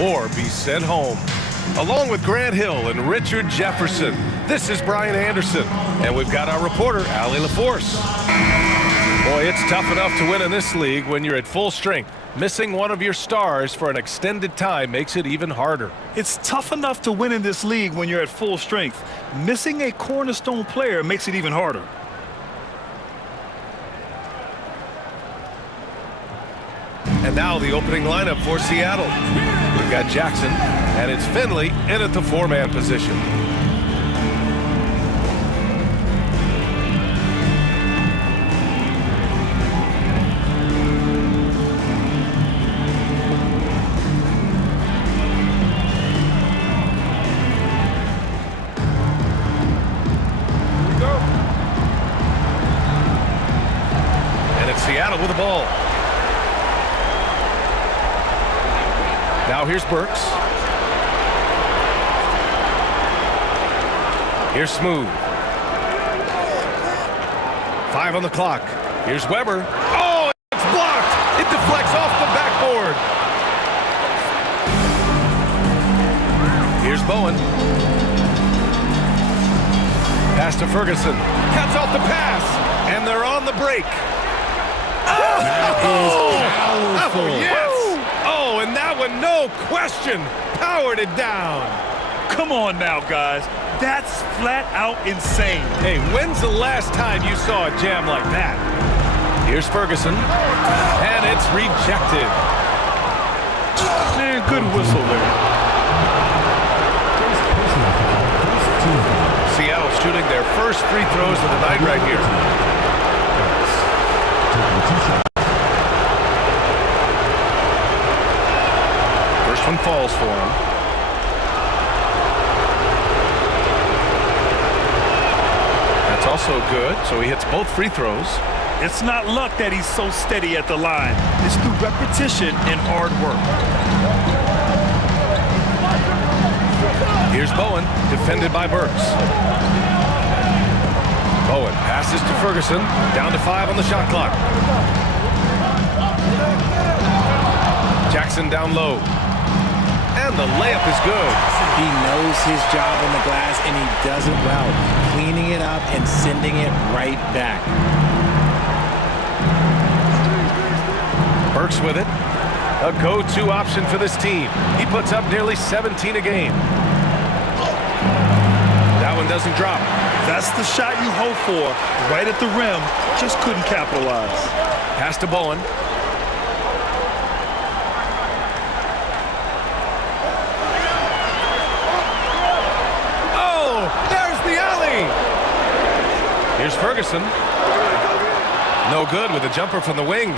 or be sent home. Along with Grant Hill and Richard Jefferson, this is Brian Anderson, and we've got our reporter, Allie LaForce. Boy, it's tough enough to win in this league when you're at full strength. Missing one of your stars for an extended time makes it even harder. It's tough enough to win in this league when you're at full strength. Missing a cornerstone player makes it even harder. And now the opening lineup for Seattle. We've got Jackson, and it's Finley in at the four-man position. And it's Seattle with the ball. Now here's Burks. Here's Smooth. 5 on the clock. Here's Weber. Oh, it's blocked. It deflects off the backboard. Here's Bowen. Pass to Ferguson. Cuts off the pass. And they're on the break. That is powerful. Oh, yes. Oh, and that one, no question, powered it down. Come on now, guys. That's flat out insane. Hey, when's the last time you saw a jam like that? Here's Ferguson, and it's rejected. Man, good whistle there. Seattle shooting their first free throws of the night right here. First one falls for him. That's also good, so he hits both free throws. It's not luck that he's so steady at the line. It's through repetition and hard work. Here's Bowen, defended by Burks. Bowen passes to Ferguson, down to 5 on the shot clock. Jackson down low. And the layup is good. He knows his job on the glass, and he does it well, cleaning it up and sending it right back. Burks with it. A go-to option for this team. He puts up nearly 17 a game. That one doesn't drop. That's the shot you hope for, right at the rim. Just couldn't capitalize. Pass to Bowen. Oh, there's the alley. Here's Ferguson. No good with a jumper from the wing.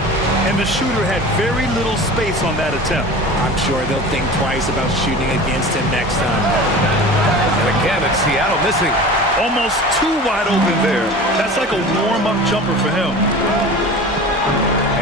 And the shooter had very little space on that attempt. I'm sure they'll think twice about shooting against him next time. And again, it's Seattle missing. Almost too wide open there. That's like a warm-up jumper for him.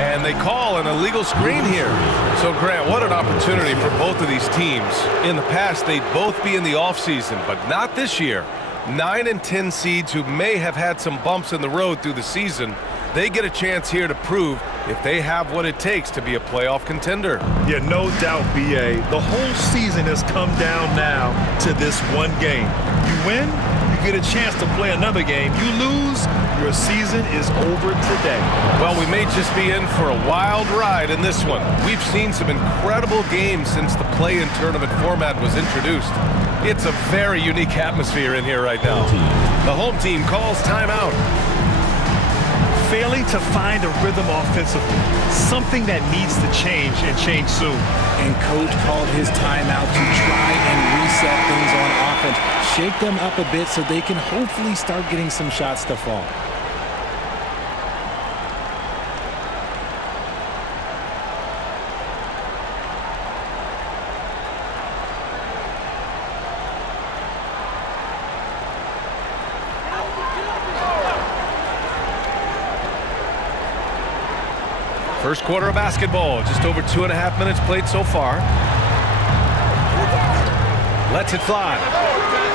And they call an illegal screen here. So, Grant, what an opportunity for both of these teams. In the past, they'd both be in the offseason, but not this year. 9 and 10 seeds who may have had some bumps in the road through the season, they get a chance here to prove if they have what it takes to be a playoff contender. Yeah, no doubt, B.A. The whole season has come down now to this one game. You win, you get a chance to play another game. You lose, your season is over today. Well, we may just be in for a wild ride in this one. We've seen some incredible games since the play-in tournament format was introduced. It's a very unique atmosphere in here right now. The home team calls timeout. Failing to find a rhythm offensively, something that needs to change and change soon. And coach called his timeout to try and reset things on offense, shake them up a bit so they can hopefully start getting some shots to fall. First quarter of basketball, just over 2.5 minutes played so far. Lets it fly.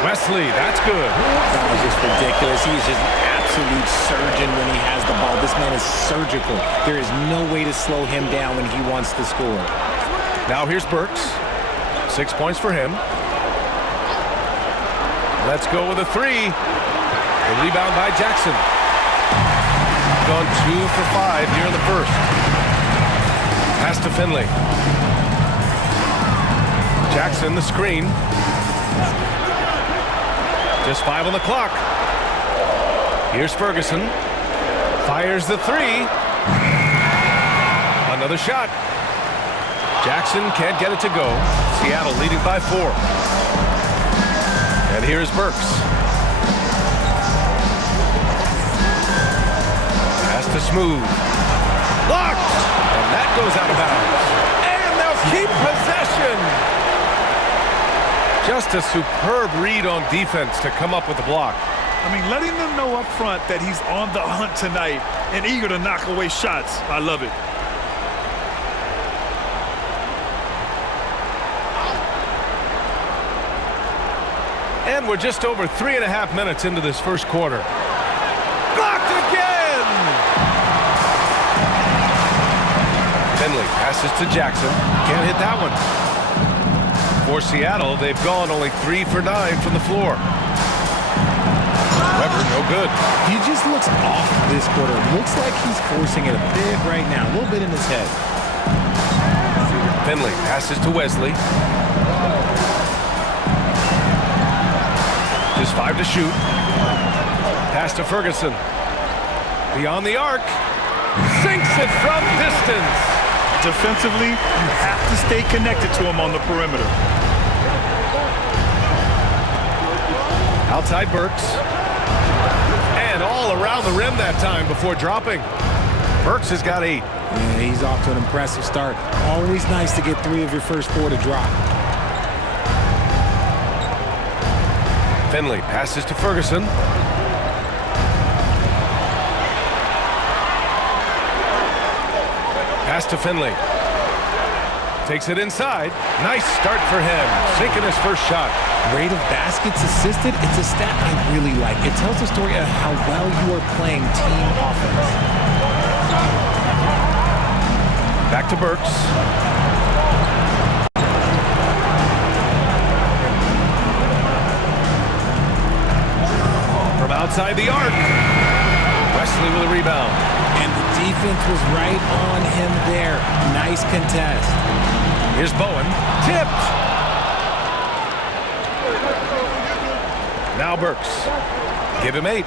Wesley, that's good. That was just ridiculous. He's just an absolute surgeon when he has the ball. This man is surgical. There is no way to slow him down when he wants to score. Now here's Burks. 6 points for him. Let's go with a three. The rebound by Jackson. Gone 2 for 5 here in the first. Pass to Finley. Jackson, the screen. Just 5 on the clock. Here's Ferguson. Fires the three. Another shot. Jackson can't get it to go. Seattle leading by 4. And here's Burks. Pass to Smooth. Blocked! And that goes out of bounds. And they'll keep possession. Just a superb read on defense to come up with the block. I mean, letting them know up front that he's on the hunt tonight and eager to knock away shots. I love it. And we're just over 3.5 minutes into this first quarter. Blocked again! Finley passes to Jackson. Can't hit that one. For Seattle, they've gone only 3 for 9 from the floor. Weber, no good. He just looks off this quarter. Looks like he's forcing it a bit right now. A little bit in his head. Finley passes to Wesley. Just 5 to shoot. Pass to Ferguson. Beyond the arc. Sinks it from distance. Defensively, you have to stay connected to him on the perimeter. Outside Burks. And all around the rim that time before dropping. Burks has got 8. Yeah, he's off to an impressive start. Always nice to get 3 of your first 4 to drop. Finley passes to Ferguson. Pass to Finley. Takes it inside. Nice start for him. Sinking his first shot. Rate of baskets assisted, it's a stat I really like. It tells the story of how well you are playing team offense. Back to Burks. From outside the arc. Wesley with a rebound. And the defense was right on him there. Nice contest. Here's Bowen. Tipped. Now Burks. Give him 8.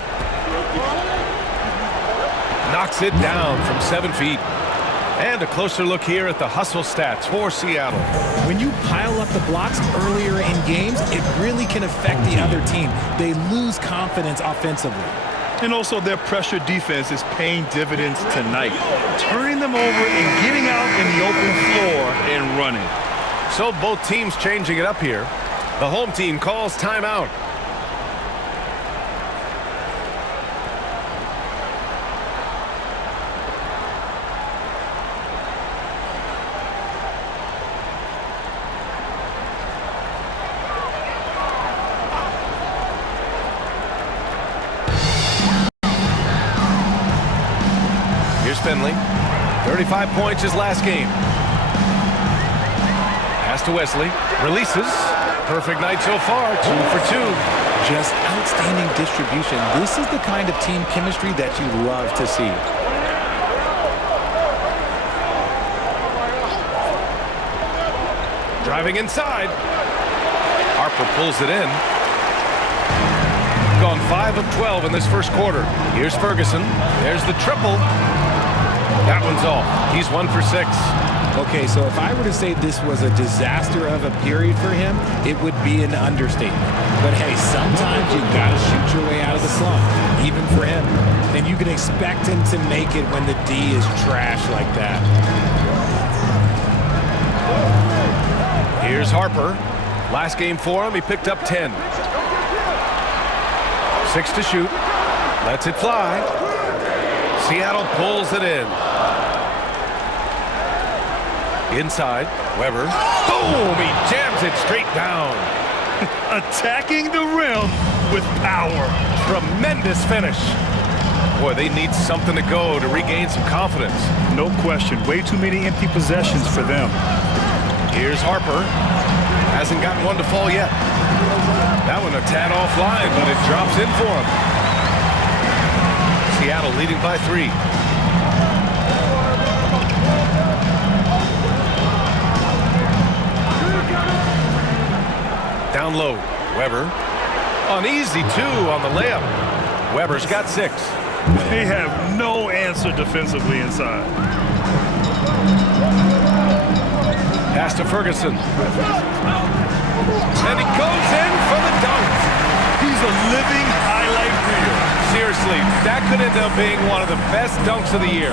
Knocks it down from 7 feet. And a closer look here at the hustle stats for Seattle. When you pile up the blocks earlier in games, it really can affect the other team. They lose confidence offensively. And also their pressure defense is paying dividends tonight. Turning them over and getting out in the open floor and running. So both teams changing it up here. The home team calls timeout. Finley. 35 points his last game. Pass to Wesley. Releases. Perfect night so far. 2 for 2. Just outstanding distribution. This is the kind of team chemistry that you love to see. Driving inside. Harper pulls it in. Gone 5 of 12 in this first quarter. Here's Ferguson. There's the triple. That one's off. He's 1 for 6. Okay, so if I were to say this was a disaster of a period for him, it would be an understatement. But hey, sometimes you gotta shoot your way out of the slump, even for him. And you can expect him to make it when the D is trash like that. Here's Harper. Last game for him, he picked up 10. 6 to shoot. Lets it fly. Seattle pulls it in. Inside, Weber. Boom! He jams it straight down. Attacking the rim with power. Tremendous finish. Boy, they need something to go to regain some confidence. No question. Way too many empty possessions for them. Here's Harper. Hasn't gotten one to fall yet. That one a tad offline, but it drops in for him. Seattle leading by 3. Down low, Weber. An easy 2 on the layup. Weber's got 6. They have no answer defensively inside. Pass to Ferguson. And he goes in for the dunk. He's a living highlight reel. Seriously, that could end up being one of the best dunks of the year.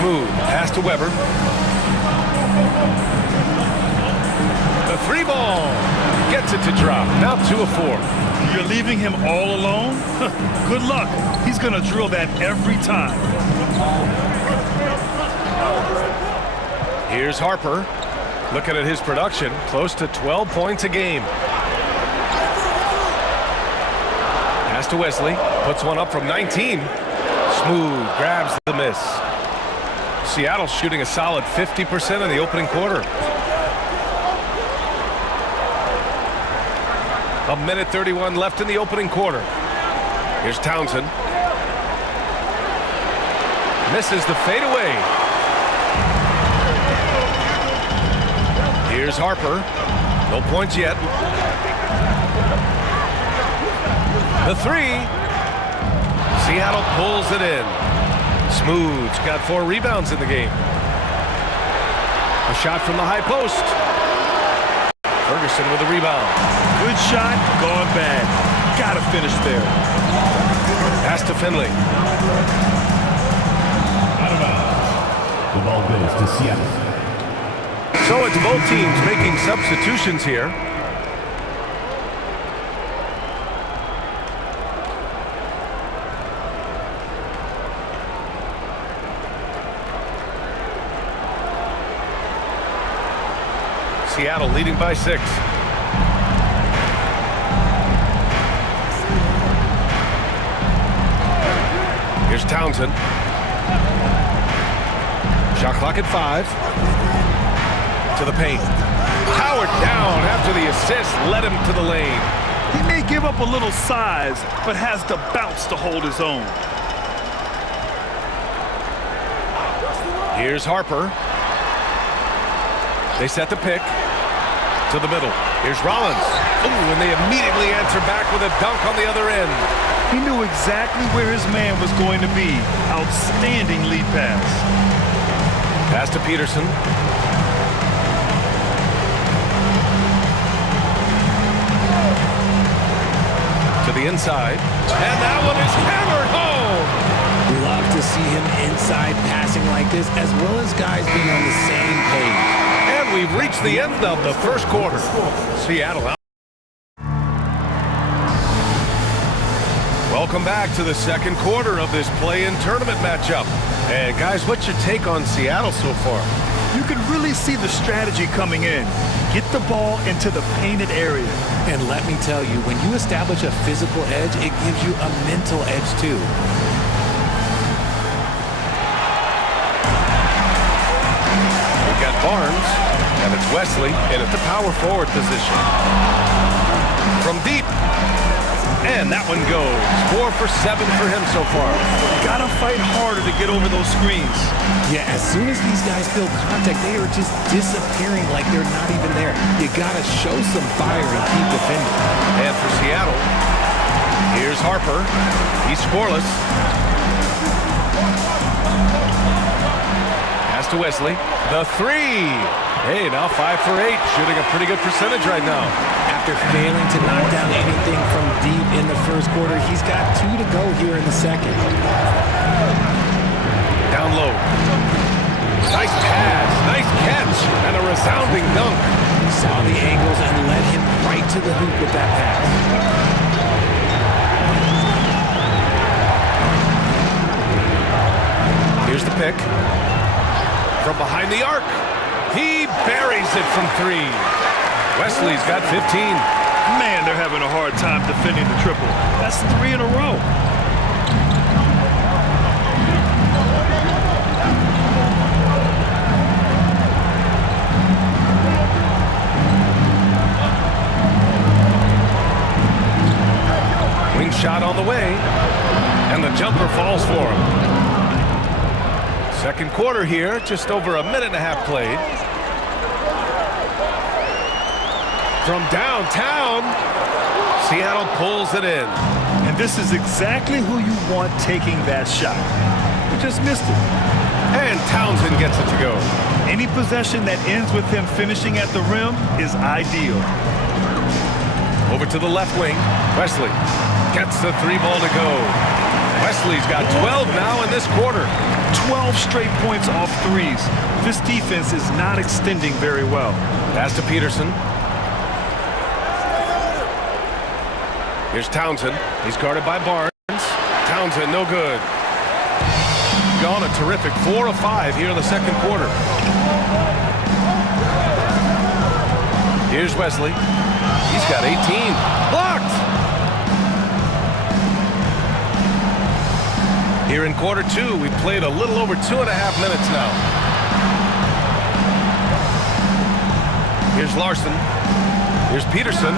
Smooth. Pass to Weber. The 3 ball. Gets it to drop. Now 2 of 4. You're leaving him all alone? Good luck. He's going to drill that every time. Here's Harper. Looking at his production, close to 12 points a game. Pass to Wesley. Puts one up from 19. Smooth. Grabs the miss. Seattle shooting a solid 50% in the opening quarter. A minute 31 left in the opening quarter. Here's Townsend. Misses the fadeaway. Here's Harper. No points yet. The 3. Seattle pulls it in. Smooth's got 4 rebounds in the game. A shot from the high post. Ferguson with a rebound. Good shot, gone bad. Gotta finish there. Pass to Finley. Out of bounds. The ball goes to Seattle. So it's both teams making substitutions here. Seattle leading by 6. Here's Townsend. Shot clock at 5. To the paint. Powered down after the assist led him to the lane. He may give up a little size, but has the bounce to hold his own. Here's Harper. They set the pick. To the middle. Here's Rollins. Ooh, and they immediately answer back with a dunk on the other end. He knew exactly where his man was going to be. Outstanding lead pass. Pass to Peterson. To the inside. And that one is hammered home. Love to see him inside passing like this, as well as guys being on the same page. And we've reached the end of the first quarter. Seattle out. Welcome back to the second quarter of this play-in tournament matchup. And guys, what's your take on Seattle so far? You can really see the strategy coming in. Get the ball into the painted area. And let me tell you, when you establish a physical edge, it gives you a mental edge too. We've got Barnes, and it's Wesley in at the power forward position. From deep. And that one goes. 4 for 7 for him so far. Gotta fight harder to get over those screens. Yeah, as soon as these guys feel contact, they are just disappearing like they're not even there. You gotta show some fire and keep defending. And for Seattle, here's Harper. He's scoreless. Pass to Wesley. The 3. Hey, now 5 for 8. Shooting a pretty good percentage right now. After failing to knock down anything from deep in the first quarter, he's got 2 to go here in the second. Down low. Nice pass, nice catch, and a resounding dunk. Saw the angles and led him right to the hoop with that pass. Here's the pick. From behind the arc. He buries it from 3. Wesley's got 15. Man, they're having a hard time defending the triple. That's 3 in a row. shot on the way, and the jumper falls for him. Second quarter here, just over a minute and a half played. From downtown, Seattle pulls it in. And this is exactly who you want taking that shot. You just missed it. And Townsend gets it to go. Any possession that ends with him finishing at the rim is ideal. Over to the left wing. Wesley gets the three ball to go. Wesley's got 12 now in this quarter. 12 straight points off threes. This defense is not extending very well. Pass to Peterson. Here's Townsend. He's guarded by Barnes. Townsend, no good. Gone a terrific 4 of 5 here in the second quarter. Here's Wesley. He's got 18. Blocked! Here in quarter two, we played a little over 2.5 minutes now. Here's Larson. Here's Peterson.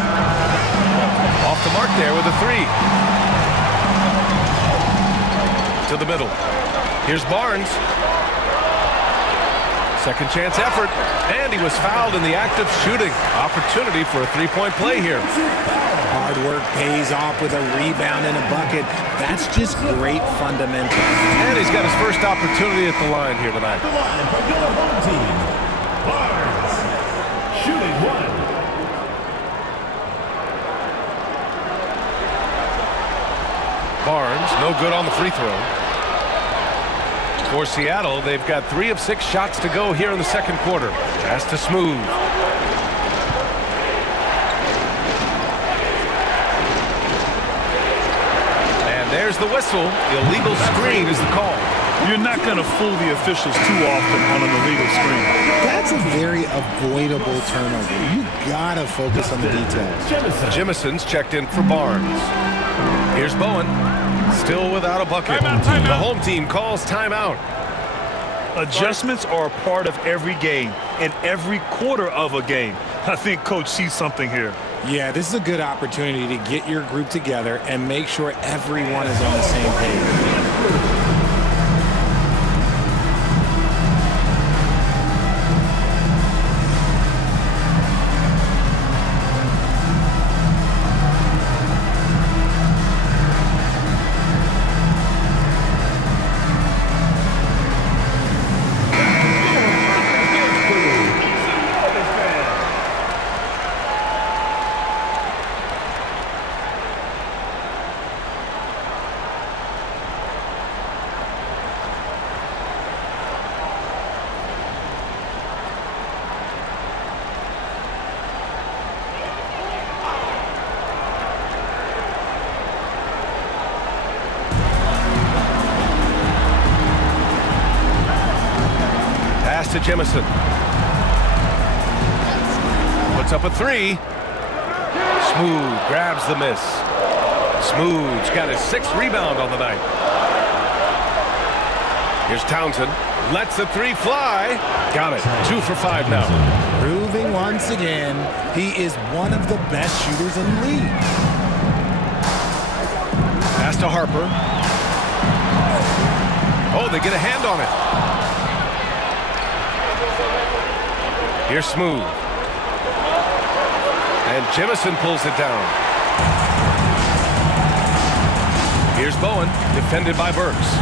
Off the mark there with a three. To the middle. Here's Barnes. Second chance effort. And he was fouled in the act of shooting. Opportunity for a three-point play here. Hard work pays off with a rebound and a bucket. That's just great fundamentals. And he's got his first opportunity at the line here tonight. The line from your home team, Barnes. Shooting one. Barnes, no good on the free throw. For Seattle, they've got 3 of 6 shots to go here in the second quarter. Pass to Smooth. And there's the whistle. The illegal screen is the call. You're not going to fool the officials too often on an illegal screen. That's a very avoidable turnover. You gotta focus on the details. Jimison's checked in for Barnes. Here's Bowen. Still without a bucket. The home team calls timeout. Adjustments are a part of every game and every quarter of a game. I think Coach sees something here. Yeah, this is a good opportunity to get your group together and make sure everyone is on the same page. To Jemison. Puts up a three. Smooth grabs the miss. Smooth's got his 6th rebound on the night. Here's Townsend. Lets the three fly. Got it. 2 for 5 now. Proving once again, he is one of the best shooters in the league. Pass to Harper. Oh, they get a hand on it. Here's Smooth. And Jemison pulls it down. Here's Bowen, defended by Burks.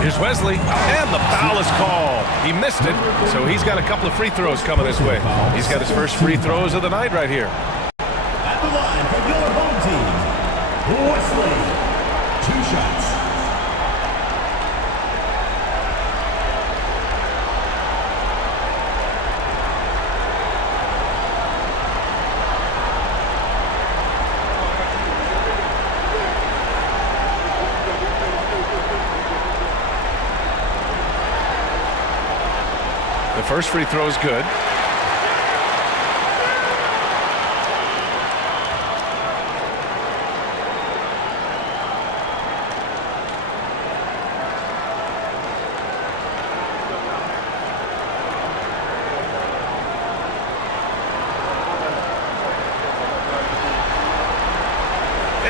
Here's Wesley, and the foul is called. He missed it, so he's got a couple of free throws coming his way. He's got his first free throws of the night right here. At the line from your home team, Wesley. 2 shots. The first free throw is good.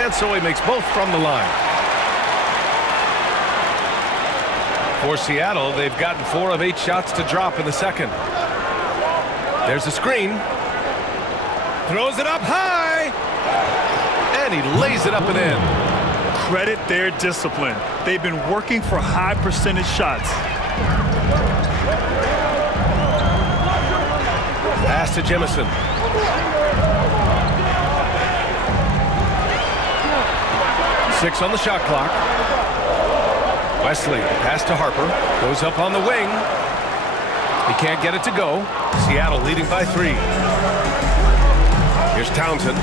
and so he makes both from the line. For Seattle, they've gotten 4 of 8 shots to drop in the second. There's a screen. Throws it up high. And he lays it up and in. Credit their discipline. They've been working for high percentage shots. Pass to Jemison. Six on the shot clock. Wesley, pass to Harper. Goes up on the wing. He can't get it to go. Seattle leading by 3. Here's Townsend.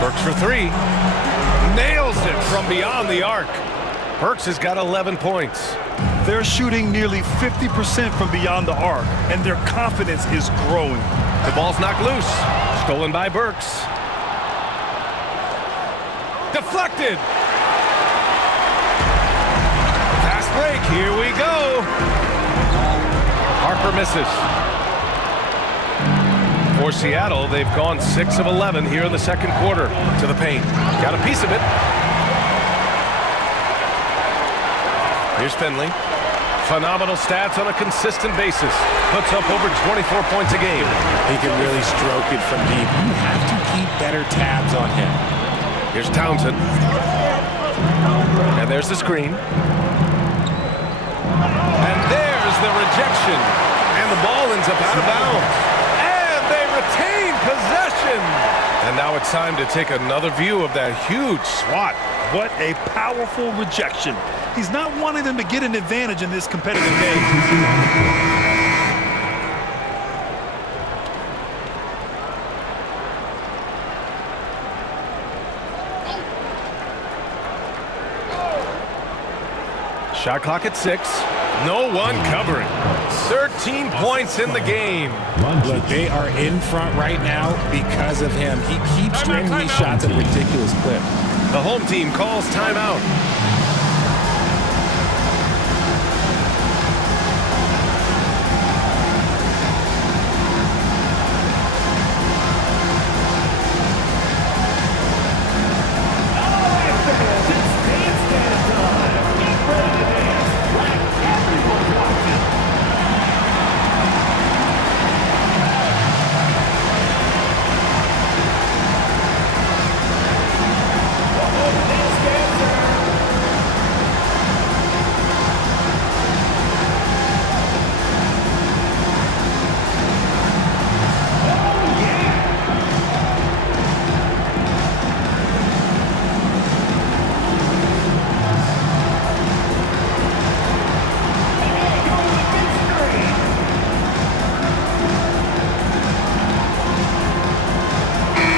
Burks for 3. Nails it from beyond the arc. Burks has got 11 points. They're shooting nearly 50% from beyond the arc, and their confidence is growing. The ball's knocked loose. Stolen by Burks. Deflected. Fast break. Here we go. Harper misses. For Seattle, they've gone 6 of 11 here in the second quarter. To the paint. Got a piece of it. Here's Finley. Phenomenal stats on a consistent basis. Puts up over 24 points a game. He can really stroke it from deep. You have to keep better tabs on him. Here's Townsend. And there's the screen. And there's the rejection. And the ball ends up out of bounds. And they retain possession. And now it's time to take another view of that huge swat. What a powerful rejection. He's not wanting them to get an advantage in this competitive game. Shot clock at 6. No one covering. 13 points in the game. Look, they are in front right now because of him. He keeps stringing these shots at a ridiculous clip. The home team calls timeout.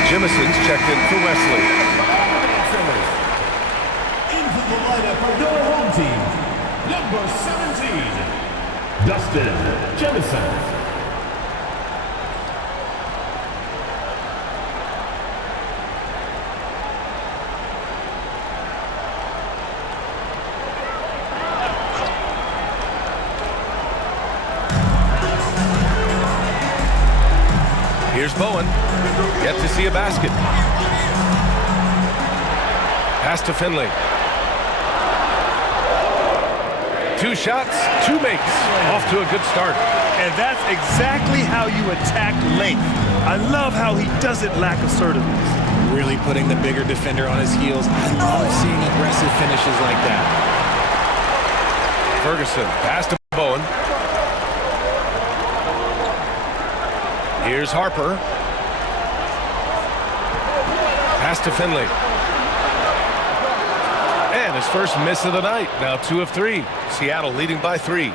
Jemison's checked in for Wesley. Into the lineup for your home team, number 17, Dustin Jemison. Here's Bowen. Yet to see a basket. Pass to Finley. 2 shots, 2 makes. Off to a good start. And that's exactly how you attack length. I love how he doesn't lack assertiveness. Really putting the bigger defender on his heels. I love seeing aggressive finishes like that. Ferguson, pass to Bowen. Here's Harper. Pass to Finley. And his first miss of the night. Now 2 of 3. Seattle leading by 3.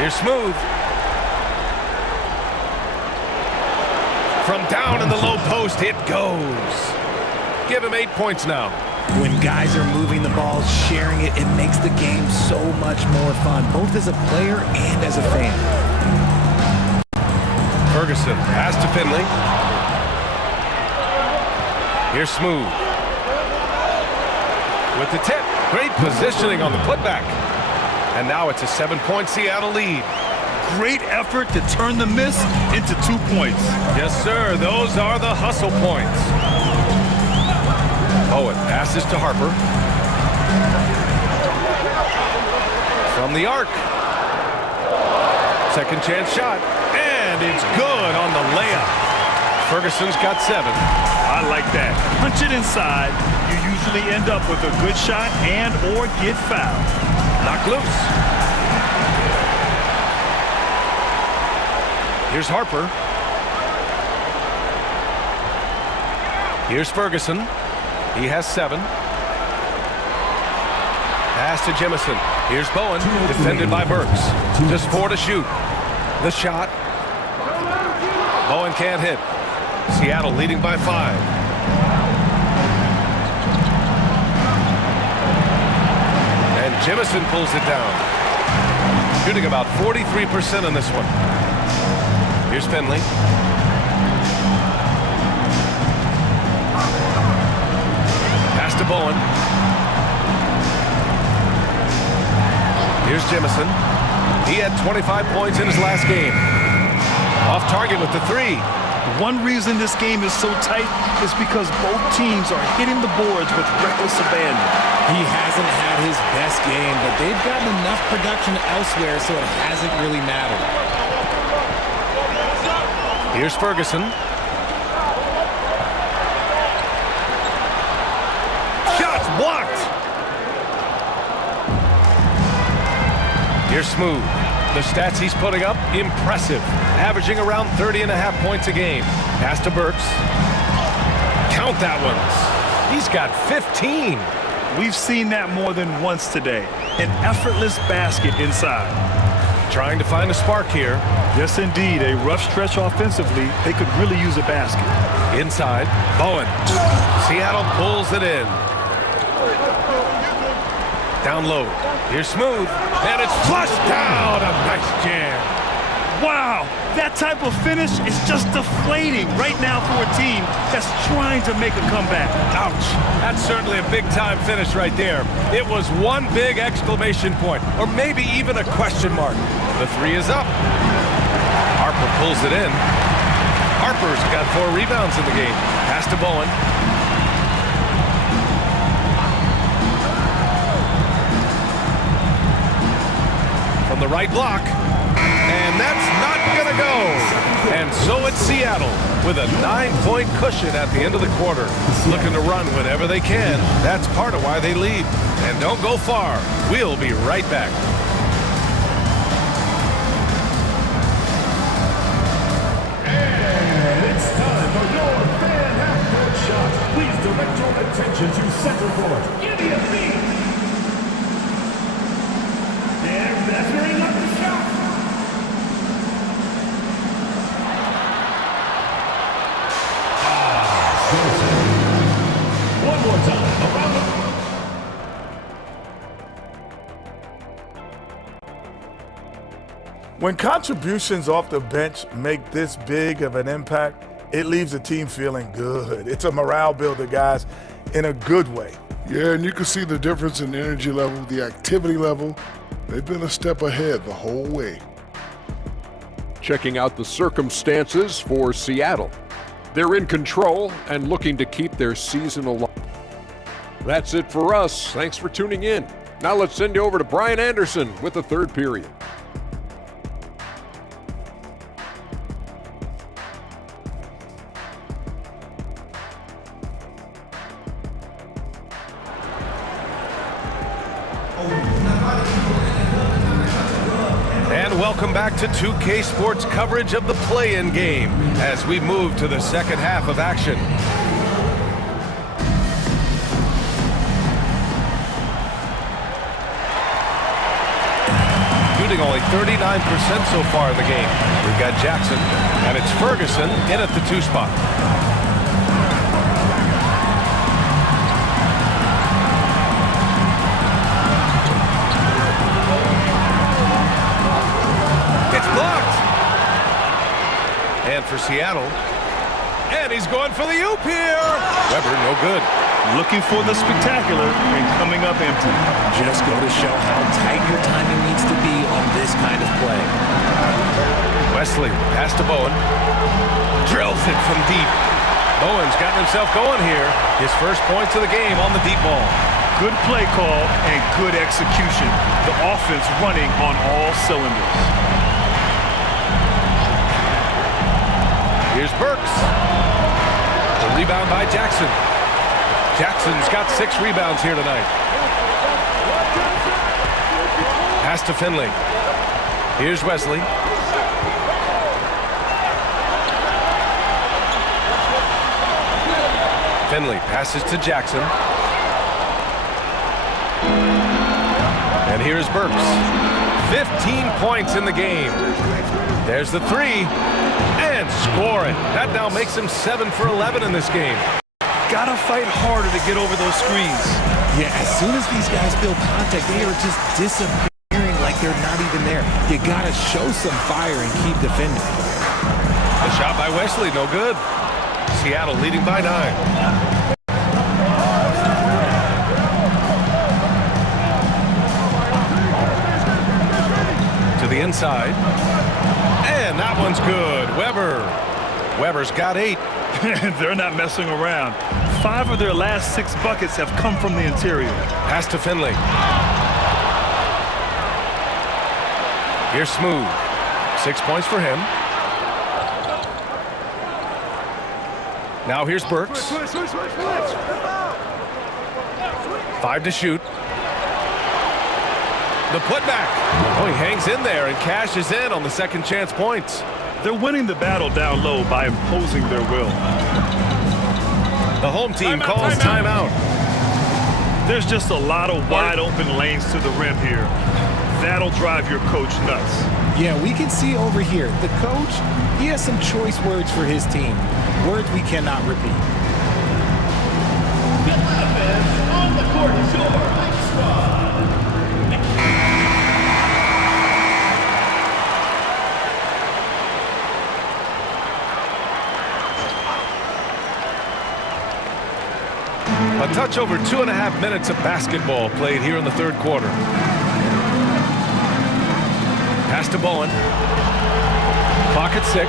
Here's Smooth. From down in the low post, it goes. Give him 8 points now. When guys are moving the ball, sharing it, it makes the game so much more fun, both as a player and as a fan. Ferguson, pass to Finley. Here's Smooth. With the tip. Great positioning on the putback. And now it's a 7-point Seattle lead. Great effort to turn the miss into 2 points. Yes, sir. Those are the hustle points. Owen passes to Harper. From the arc. Second chance shot. And it's good on the layup. Ferguson's got 7. I like that. Punch it inside. You usually end up with a good shot and or get fouled. Knock loose. Here's Harper. Here's Ferguson. He has 7. Pass to Jemison. Here's Bowen, defended by Burks. Just 4 to shoot. The shot. Bowen can't hit. Seattle leading by 5. And Jemison pulls it down. Shooting about 43% on this one. Here's Finley. Pass to Bowen. Here's Jemison. He had 25 points in his last game. Off target with the 3. One reason this game is so tight is because both teams are hitting the boards with reckless abandon. He hasn't had his best game, but they've gotten enough production elsewhere, so it hasn't really mattered. Here's Ferguson. Shots blocked. Here's Smooth. The stats he's putting up, impressive. Averaging around 30.5 points a game. Pass to Burks. Count that one. He's got 15. We've seen that more than once today. An effortless basket inside. Trying to find a spark here. Yes, indeed. A rough stretch offensively. They could really use a basket. Inside. Bowen. Seattle pulls it in. Down low. Here's Smooth. And it's flushed down. A nice jam. Wow, that type of finish is just deflating right now for a team that's trying to make a comeback. Ouch. That's certainly a big-time finish right there. It was one big exclamation point, or maybe even a question mark. The 3 is up. Harper pulls it in. Harper's got 4 rebounds in the game. Pass to Bowen. From the right block. And that's not going to go. And so it's Seattle with a 9-point cushion at the end of the quarter. Looking to run whenever they can. That's part of why they lead. And don't go far. We'll be right back. And it's time for your fan half-court shot. Please direct your attention to center court. Give me a beat. And that's where he got the shot. One more time. Around the... When contributions off the bench make this big of an impact, it leaves the team feeling good. It's a morale builder, guys, in a good way. Yeah, and you can see the difference in energy level, the activity level. They've been a step ahead the whole way. Checking out the circumstances for Seattle. They're in control and looking to keep their season alive. That's it for us. Thanks for tuning in. Now let's send you over to Brian Anderson with the third period. And welcome back to 2K Sports coverage of the play-in game as we move to the second half of action. Shooting only 39% so far in the game. We've got Jackson, and it's Ferguson in at the 2 spot. It's blocked. And for Seattle. And he's going for the oop here. Weber, no good. Looking for the spectacular and coming up empty. Just go to show how tight your timing needs to be on this kind of play. Wesley, pass to Bowen. Drills it from deep. Bowen's gotten himself going here. His first points of the game on the deep ball. Good play call and good execution. The offense running on all cylinders. Here's Burks. The rebound by Jackson. Jackson's got 6 rebounds here tonight. Pass to Finley. Here's Wesley. Finley passes to Jackson. And here's Burks. 15 points in the game. There's the 3. And score it. That now makes him 7 for 11 in this game. Gotta fight harder to get over those screens. Yeah, as soon as these guys feel contact, they are just disappearing like they're not even there. You gotta show some fire and keep defending. The shot by Wesley, no good. Seattle leading by 9. To the inside. And that one's good. Weber's got 8. They're not messing around. 5 of their last 6 buckets have come from the interior. Pass to Finley. Here's Smooth. 6 points for him. Now here's Burks. 5 to shoot. The putback. Oh, he hangs in there and cashes in on the second chance points. They're winning the battle down low by imposing their will. The home team calls timeout. There's just a lot of wide open lanes to the rim here. That'll drive your coach nuts. Yeah, we can see over here, the coach, he has some choice words for his team. Words we cannot repeat. On the court is your squad. A touch over 2.5 minutes of basketball played here in the third quarter. Pass to Bowen. Clock at 6.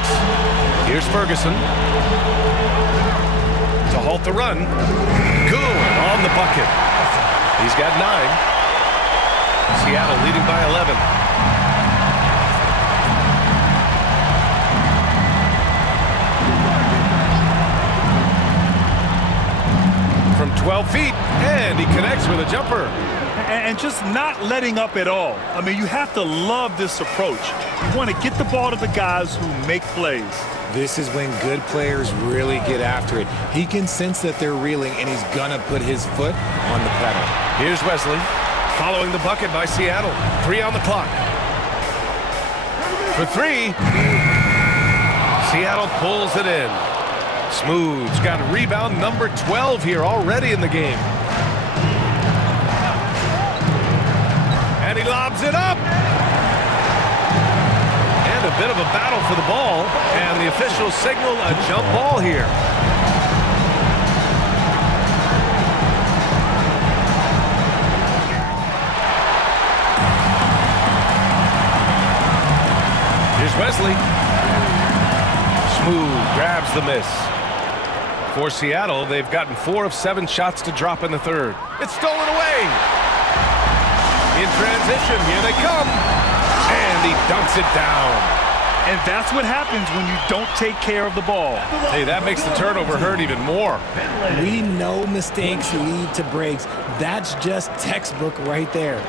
Here's Ferguson. To halt the run. Good on the bucket. He's got 9. Seattle leading by 11. From 12 feet, and he connects with a jumper. And just not letting up at all. I mean, you have to love this approach. You want to get the ball to the guys who make plays. This is when good players really get after it. He can sense that they're reeling, and he's going to put his foot on the pedal. Here's Wesley, following the bucket by Seattle. 3 on the clock. For 3. Seattle pulls it in. Smooth's got rebound number 12 here already in the game. And he lobs it up. And a bit of a battle for the ball. And the officials signal a jump ball here. Here's Wesley. Smooth grabs the miss. For Seattle, they've gotten 4 of 7 shots to drop in the third. It's stolen away. In transition, here they come. And he dunks it down. And that's what happens when you don't take care of the ball. Hey, that makes the turnover hurt even more. We know mistakes lead to breaks. That's just textbook right there.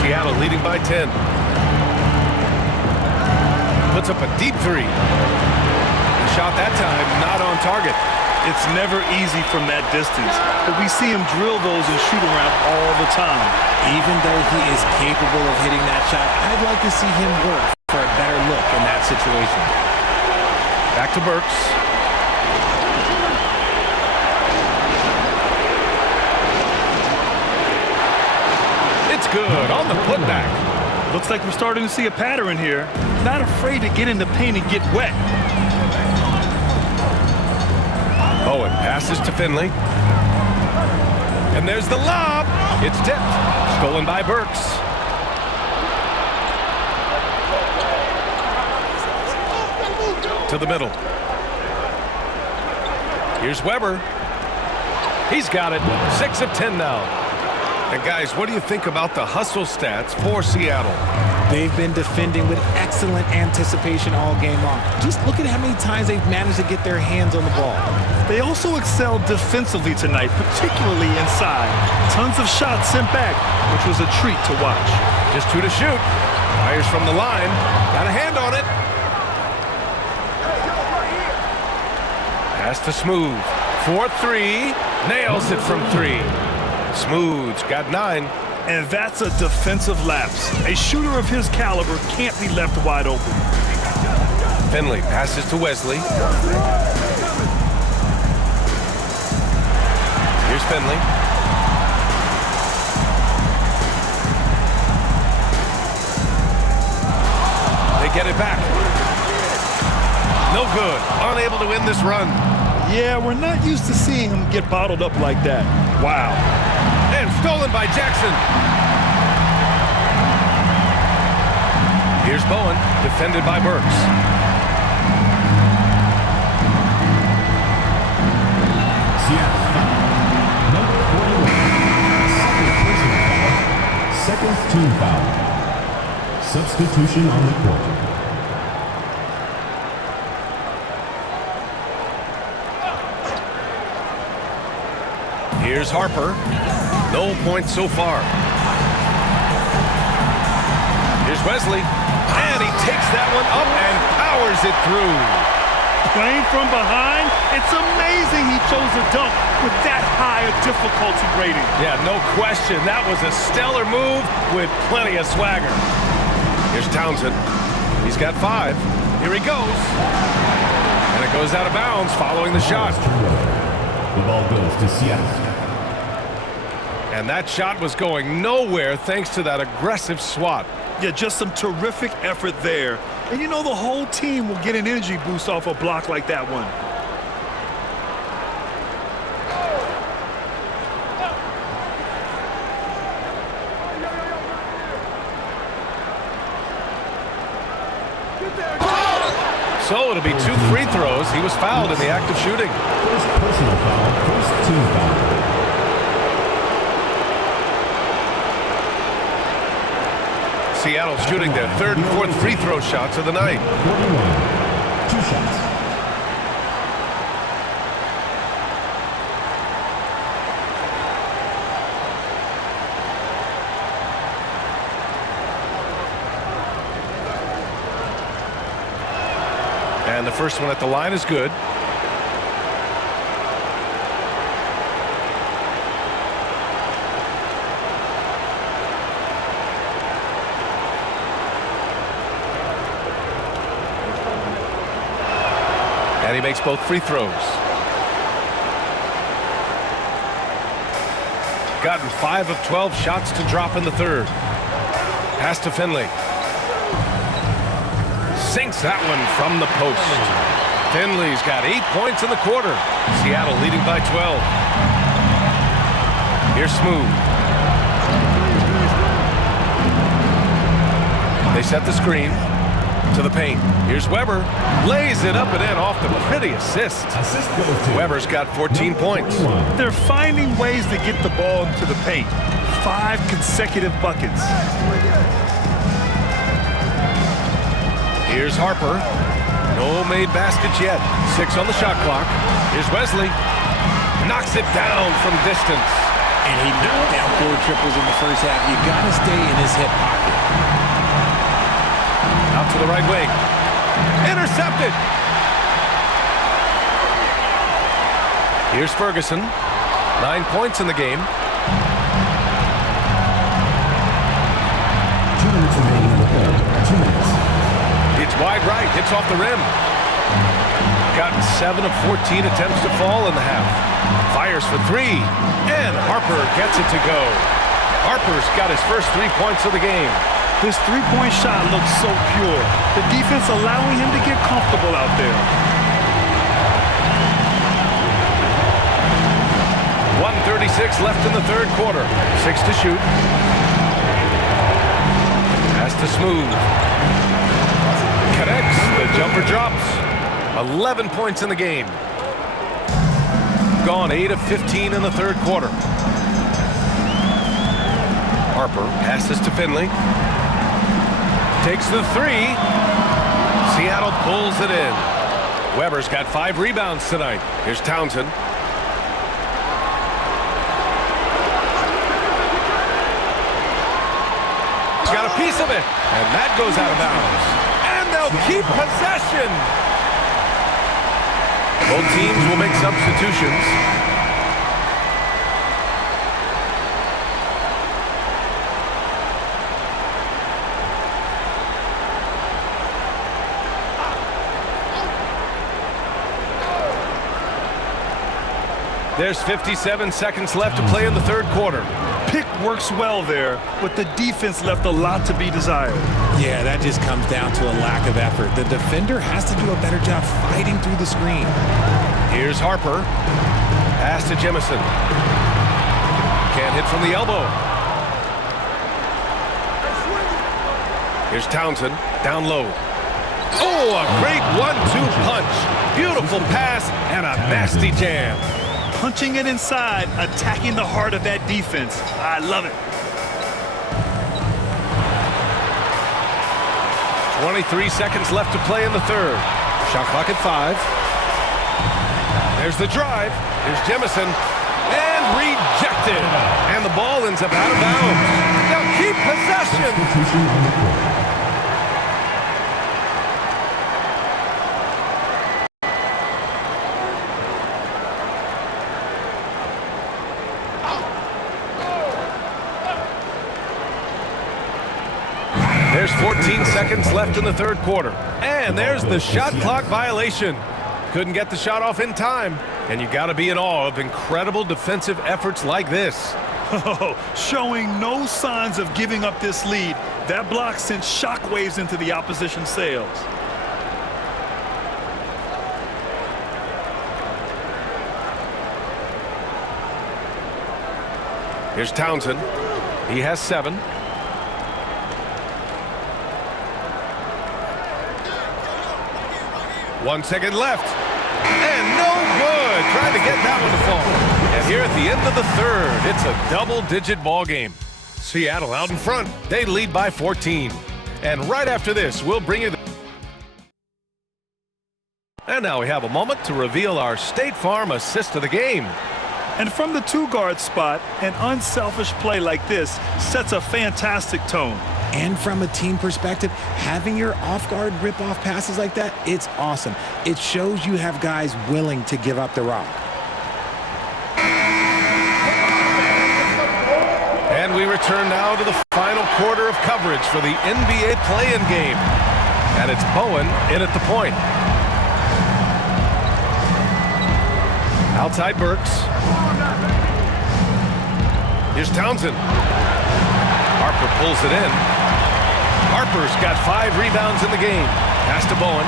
Seattle leading by 10. Puts up a deep 3. The shot that time not on target. It's never easy from that distance, but we see him drill those and shoot around all the time. Even though he is capable of hitting that shot, I'd like to see him work for a better look in that situation. Back to Burks. It's good on the putback. Looks like we're starting to see a pattern here. Not afraid to get in the paint and get wet. Bowen passes to Finley. And there's the lob. It's tipped. Stolen by Burks. To the middle. Here's Weber. He's got it. 6 of 10 now. And guys, what do you think about the hustle stats for Seattle? They've been defending with excellent anticipation all game long. Just look at how many times they've managed to get their hands on the ball. They also excelled defensively tonight, particularly inside. Tons of shots sent back, which was a treat to watch. Just 2 to shoot. Fires from the line. Got a hand on it. Pass to Smooth. 4-3. Nails it from 3. Smooth's got 9. And that's a defensive lapse. A shooter of his caliber can't be left wide open. Finley passes to Wesley. Here's Finley. They get it back. No good. Unable to win this run. Yeah, we're not used to seeing him get bottled up like that. Wow. And stolen by Jackson. Here's Bowen, defended by Burks. Number 41. Second team foul. Substitution on the court. Here's Harper. No points so far. Here's Wesley. And he takes that one up and powers it through. Playing from behind, it's amazing he chose a dunk with that high a difficulty rating. Yeah, no question. That was a stellar move with plenty of swagger. Here's Townsend. He's got 5. Here he goes. And it goes out of bounds following the shot. The ball goes to Seattle. And that shot was going nowhere thanks to that aggressive swat. Yeah, just some terrific effort there. And you know the whole team will get an energy boost off a block like that one. So it'll be 2 free throws. He was fouled in the act of shooting. First personal foul, first team foul. Seattle shooting their 3rd and 4th free throw shots of the night. 41. 2 shots. And the first one at the line is good. And he makes both free throws. Gotten 5 of 12 shots to drop in the 3rd. Pass to Finley. Sinks that one from the post. Finley's got 8 points in the quarter. Seattle leading by 12. Here's Smooth. They set the screen to the paint. Here's Weber. Lays it up and in off the pretty assist. Weber's got 14 points. They're finding ways to get the ball into the paint. 5 consecutive buckets. Here's Harper. No made baskets yet. 6 on the shot clock. Here's Wesley. Knocks it down from distance. And he knocked down 4 triples in the first half. You got to stay in his hip pocket. Out to the right wing. Intercepted. Here's Ferguson. 9 points in the game. 2 minutes remaining in the third. 2 minutes. Wide right, hits off the rim. Gotten 7 of 14 attempts to fall in the half. Fires for 3, and Harper gets it to go. Harper's got his first 3 points of the game. His three-point shot looks so pure. The defense allowing him to get comfortable out there. 1:36 left in the third quarter. 6 to shoot. Pass to Smooth. Connects. The jumper drops. 11 points in the game. Gone 8 of 15 in the third quarter. Harper passes to Finley. Takes the 3. Seattle pulls it in. Weber's got 5 rebounds tonight. Here's Townsend. Got a piece of it, and that goes out of bounds. And they'll keep possession. Both teams will make substitutions. There's 57 seconds left to play in the third quarter. Pick works well there, but the defense left a lot to be desired. Yeah, that just comes down to a lack of effort. The defender has to do a better job fighting through the screen. Here's Harper. Pass to Jemison. Can't hit from the elbow. Here's Townsend, down low. Oh, a great 1-2 punch. Beautiful pass and a nasty jam. Punching it inside, attacking the heart of that defense. I love it. 23 seconds left to play in the third. Shot clock at 5. There's the drive. Here's Jemison. And rejected. And the ball ends up out of bounds. They'll keep possession. There's 14 seconds left in the third quarter. And there's the shot clock violation. Couldn't get the shot off in time. And you got to be in awe of incredible defensive efforts like this. Oh, showing no signs of giving up this lead. That block sent shockwaves into the opposition sails. Here's Townsend. He has 7. One second left. And no good. Trying to get that one to fall. And here at the end of the third, it's a double-digit ball game. Seattle out in front. They lead by 14. And right after this, we'll bring you And now we have a moment to reveal our State Farm assist of the game. And from the 2-guard spot, an unselfish play like this sets a fantastic tone. And from a team perspective, having your off-guard rip-off passes like that, it's awesome. It shows you have guys willing to give up the rock. And we return now to the final quarter of coverage for the NBA play-in game. And it's Bowen in at the point. Outside Burks. Here's Townsend. Harper pulls it in. Harper's got 5 rebounds in the game. Pass to Bowen.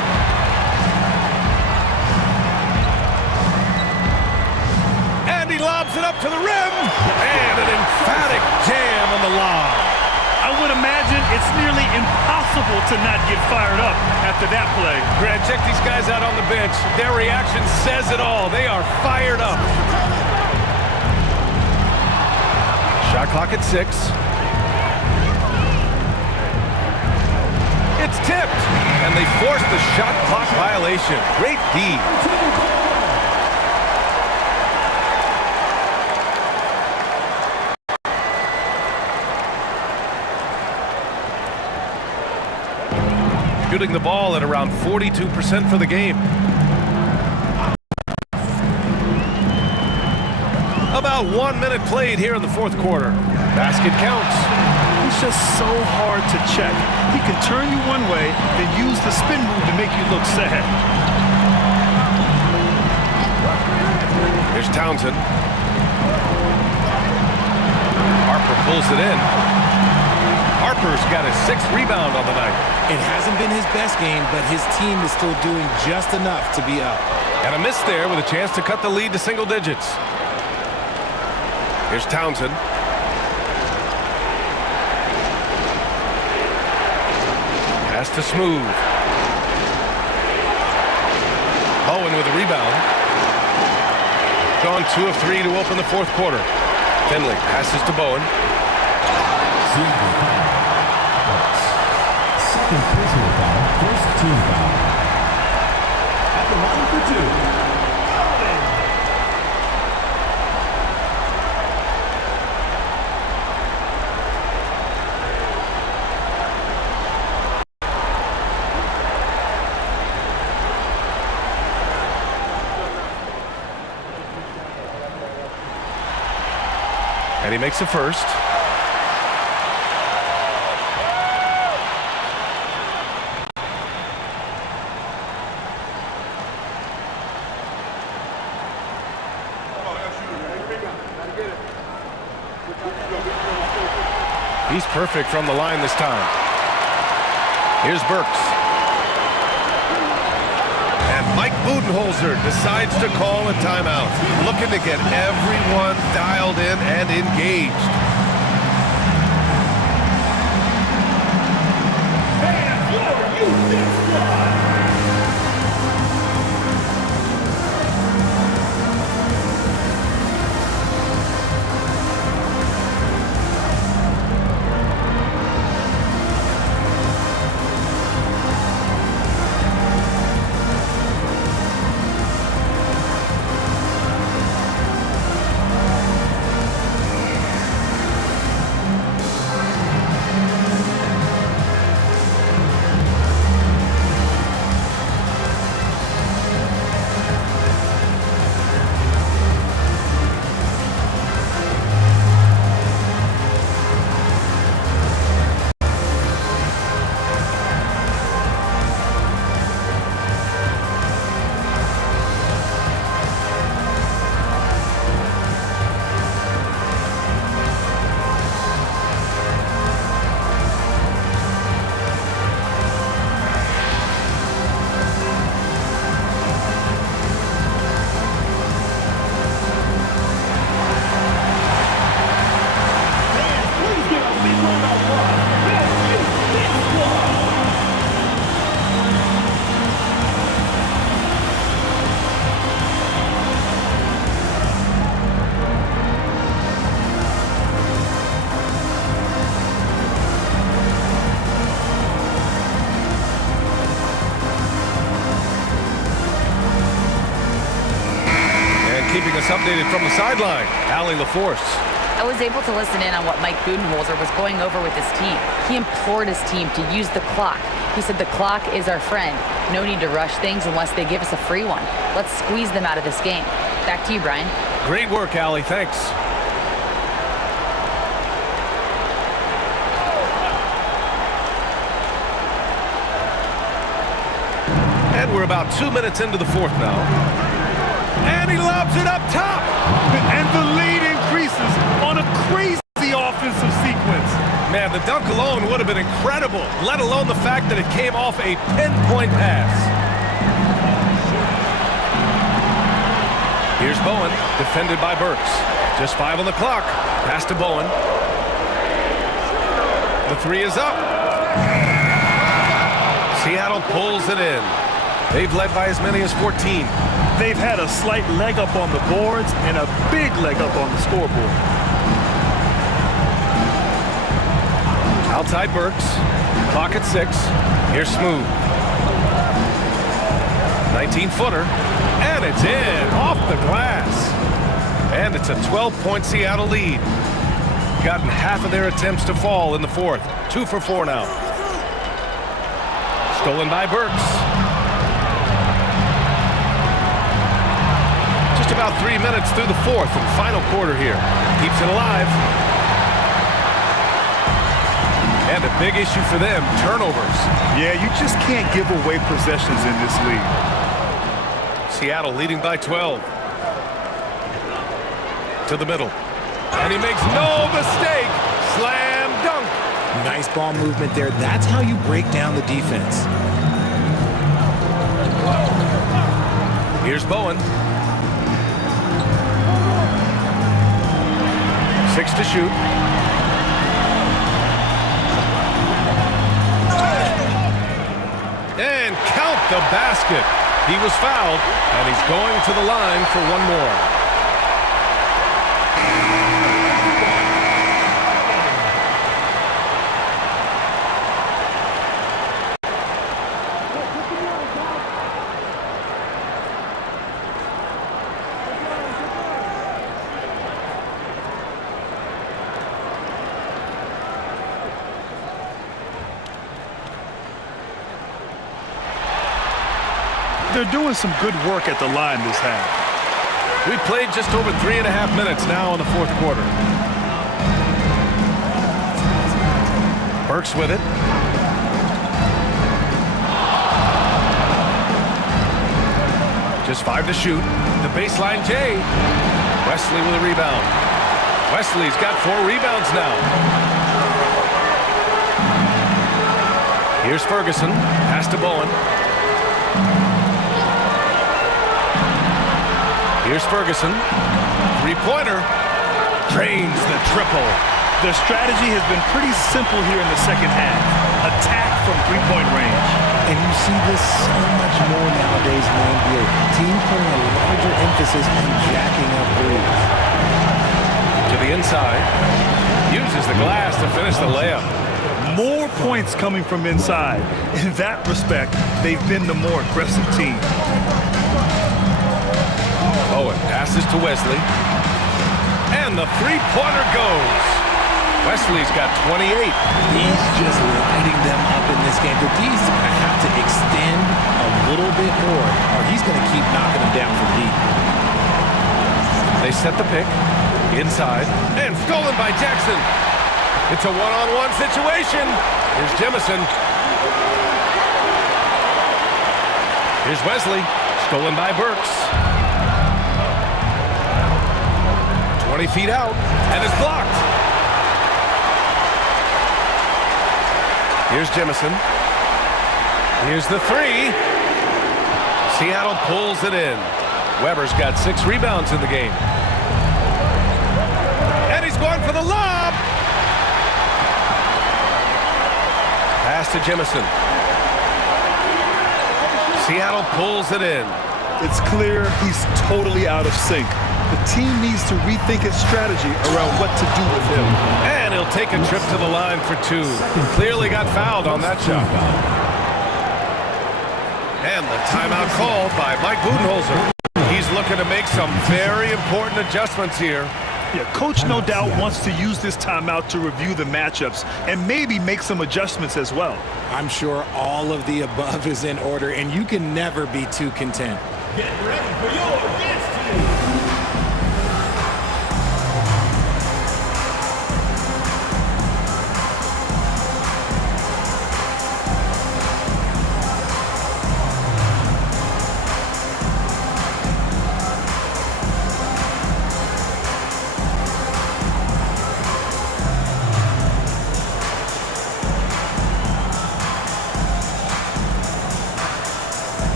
And he lobs it up to the rim. And an emphatic jam on the lob. I would imagine it's nearly impossible to not get fired up after that play. Grant, check these guys out on the bench. Their reaction says it all. They are fired up. Shot clock at 6. It's tipped, and they force the shot clock violation. Great D. Shooting the ball at around 42% for the game. About 1 minute played here in the fourth quarter. Basket counts. He's just so hard to check. He can turn you one way, then use the spin move to make you look sad. Here's Townsend. Harper pulls it in. Harper's got his 6th rebound on the night. It hasn't been his best game, but his team is still doing just enough to be up. And a miss there with a chance to cut the lead to single digits. Here's Townsend. Pass to Smooth. Bowen with a rebound. Gone 2 of 3 to open the 4th quarter. Finley passes to Bowen. Second personal foul, first team foul. At the line for 2. And he makes the first. He's perfect from the line this time. Here's Burks. And Mike Budenholzer decides to call a timeout, looking to get everyone dialed in and engaged. And your Houston squad. Keeping us updated from the sideline, Allie LaForce. I was able to listen in on what Mike Budenholzer was going over with his team. He implored his team to use the clock. He said the clock is our friend. No need to rush things unless they give us a free one. Let's squeeze them out of this game. Back to you, Brian. Great work, Allie. Thanks. And we're about 2 minutes into the 4th now. And he lobs it up top. And the lead increases on a crazy offensive sequence. Man, the dunk alone would have been incredible, let alone the fact that it came off a pinpoint pass. Here's Bowen, defended by Burks. Just 5 on the clock. Pass to Bowen. The 3 is up. Seattle pulls it in. They've led by as many as 14. They've had a slight leg up on the boards and a big leg up on the scoreboard. Outside Burks. Clock at 6. Here's Smooth. 19-footer. And it's in. Off the glass. And it's a 12-point Seattle lead. Gotten half of their attempts to fall in the 4th. 2 for 4 now. Stolen by Burks. Just about 3 minutes through the 4th and final quarter here. Keeps it alive. And a big issue for them, turnovers. Yeah, you just can't give away possessions in this league. Seattle leading by 12. To the middle. And he makes no mistake. Slam dunk. Nice ball movement there. That's how you break down the defense. Here's Bowen. 6 to shoot. And count the basket. He was fouled, and he's going to the line for one more. They're doing some good work at the line this half. We played just over 3.5 minutes now in the fourth quarter. Burks with it. Just 5 to shoot. The baseline J. Wesley with a rebound. Wesley's got 4 rebounds now. Here's Ferguson. Pass to Bowen. Here's Ferguson. Three-pointer. Drains the triple. Their strategy has been pretty simple here in the second half. Attack from three-point range. And you see this so much more nowadays in the NBA. Teams putting a larger emphasis on jacking up threes. To the inside. Uses the glass to finish the layup. More points coming from inside. In that respect, they've been the more aggressive team. Bowen passes to Wesley. And the three-pointer goes. Wesley's got 28. He's just lighting them up in this game. But D's going to have to extend a little bit more, or he's going to keep knocking them down from deep. They set the pick. Inside. And stolen by Jackson. It's a one-on-one situation. Here's Jemison. Here's Wesley. Stolen by Burks. 20 feet out. And it's blocked. Here's Jemison. Here's the three. Seattle pulls it in. Weber's got 6 rebounds in the game. And he's going for the lob. Pass to Jemison. Seattle pulls it in. It's clear he's totally out of sync. The team needs to rethink its strategy around what to do with him. And he'll take a trip to the line for 2. Clearly got fouled on that shot. And the timeout called by Mike Budenholzer. He's looking to make some very important adjustments here. Yeah, coach no doubt wants to use this timeout to review the matchups and maybe make some adjustments as well. I'm sure all of the above is in order, and you can never be too content. Get ready for your dance team.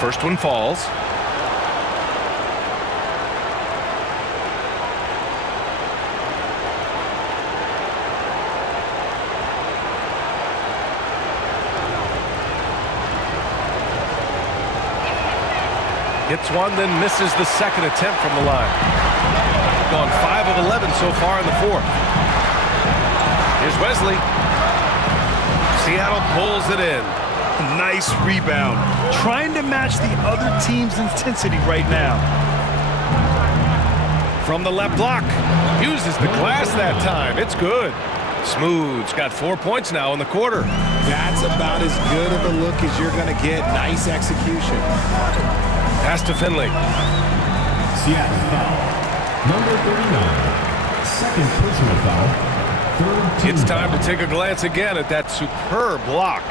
First one falls. Hits one, then misses the second attempt from the line. Gone 5 of 11 so far in the fourth. Here's Wesley. Seattle pulls it in. Nice rebound. Trying to match the other team's intensity right now. From the left block. Uses the glass that time. It's good. Smooth's got 4 points now in the quarter. That's about as good of a look as you're going to get. Nice execution. Pass to Finley. Seattle foul. Number 39. Second personal foul. Third team It's time foul. to take a glance again at that superb block.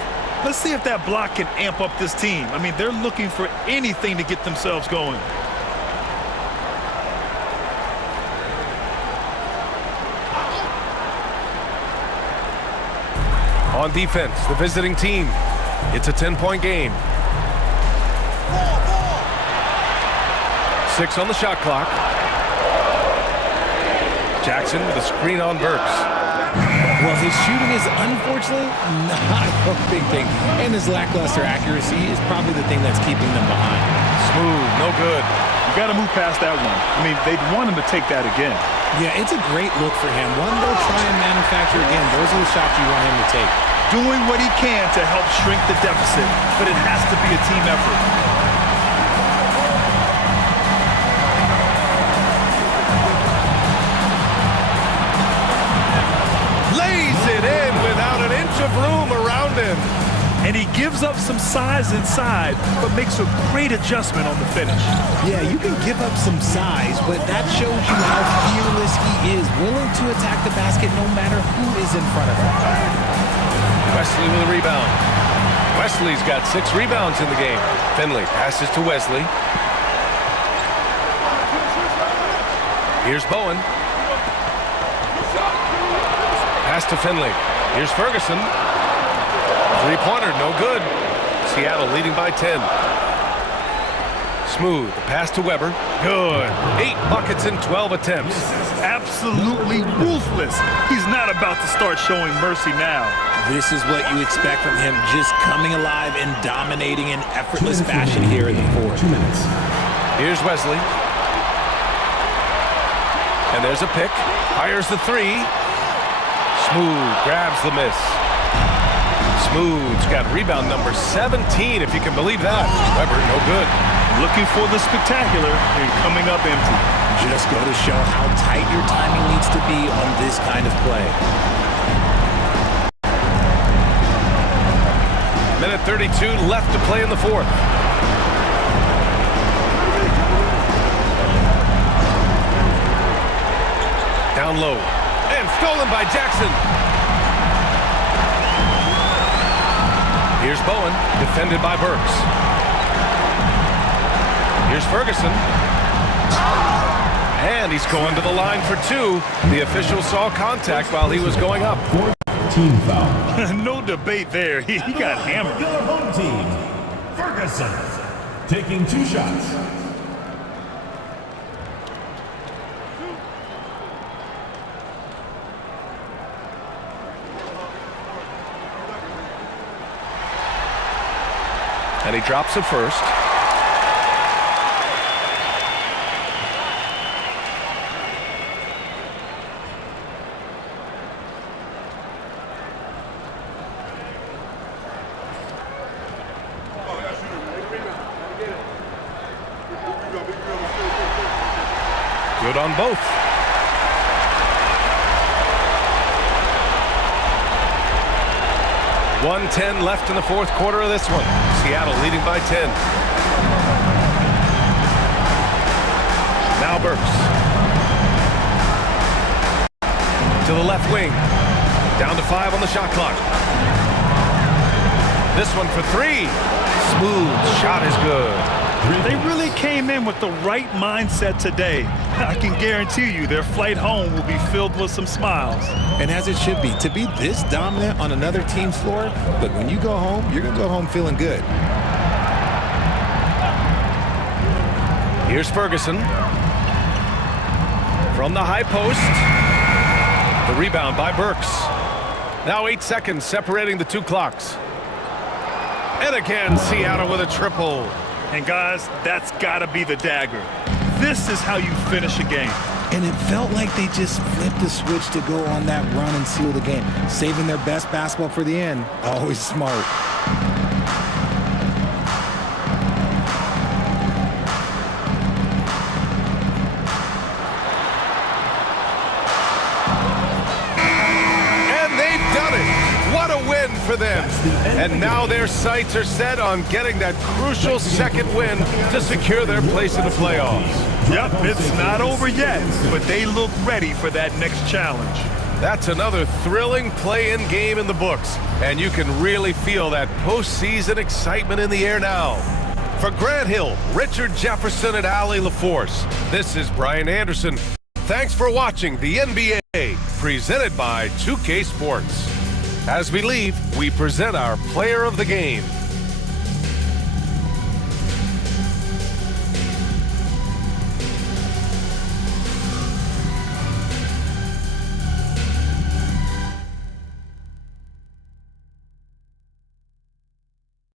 Let's see if that block can amp up this team. I mean, they're looking for anything to get themselves going. On defense, the visiting team. It's a 10-point game. 6 on the shot clock. Jackson with a screen on Burks. Well, his shooting is unfortunately not a big thing. And his lackluster accuracy is probably the thing that's keeping them behind. Smooth, no good. You got to move past that one. I mean, they'd want him to take that again. Yeah, it's a great look for him. One they'll try and manufacture again. Those are the shots you want him to take. Doing what he can to help shrink the deficit, but it has to be a team effort. Lays it in without an inch of room around him. And he gives up some size inside, but makes a great adjustment on the finish. Yeah, you can give up some size, but that shows you how fearless he is, willing to attack the basket no matter who is in front of him. Wesley with a rebound. Wesley's got 6 rebounds in the game. Finley passes to Wesley. Here's Bowen. Pass to Finley. Here's Ferguson. Three-pointer, no good. Seattle leading by 10. Smooth, the pass to Weber. Good. 8 buckets in 12 attempts. Absolutely ruthless. He's not about to start showing mercy now. This is what you expect from him, just coming alive and dominating in effortless fashion here in the fourth. 2 minutes. Here's Wesley. And there's a pick. Fires the 3. Smooth grabs the miss. Smooth's got rebound number 17, if you can believe that. Weber, no good. Looking for the spectacular and coming up empty. Just go to show how tight your timing needs to be on this kind of play. Minute 32 left to play in the fourth. Down low. And stolen by Jackson. Here's Bowen, defended by Burks. Here's Ferguson. And he's going to the line for 2. The official saw contact while he was going up. Team foul. No debate there. He got hammered. Your home team, Ferguson, taking 2 shots. And he drops it first. Good on both. .110 left in the fourth quarter of this one. Seattle leading by 10. Now Burks. To the left wing. Down to 5 on the shot clock. This one for 3. Smooth shot is good. They really came in with the right mindset today. I can guarantee you their flight home will be filled with some smiles. And as it should be, to be this dominant on another team's floor, look, when you go home, you're going to go home feeling good. Here's Ferguson. From the high post. The rebound by Burks. Now 8 seconds separating the 2 clocks. And again, Seattle with a triple. And guys, that's got to be the dagger. This is how you finish a game. And it felt like they just flipped the switch to go on that run and seal the game. Saving their best basketball for the end. Always smart. What a win for them. And now their sights are set on getting that crucial second win to secure their place in the playoffs. Yep, it's not over yet, but they look ready for that next challenge. That's another thrilling play-in game in the books, and you can really feel that postseason excitement in the air now. For Grant Hill, Richard Jefferson, and Allie LaForce, this is Brian Anderson. Thanks for watching the NBA, presented by 2K Sports. As we leave, we present our player of the game.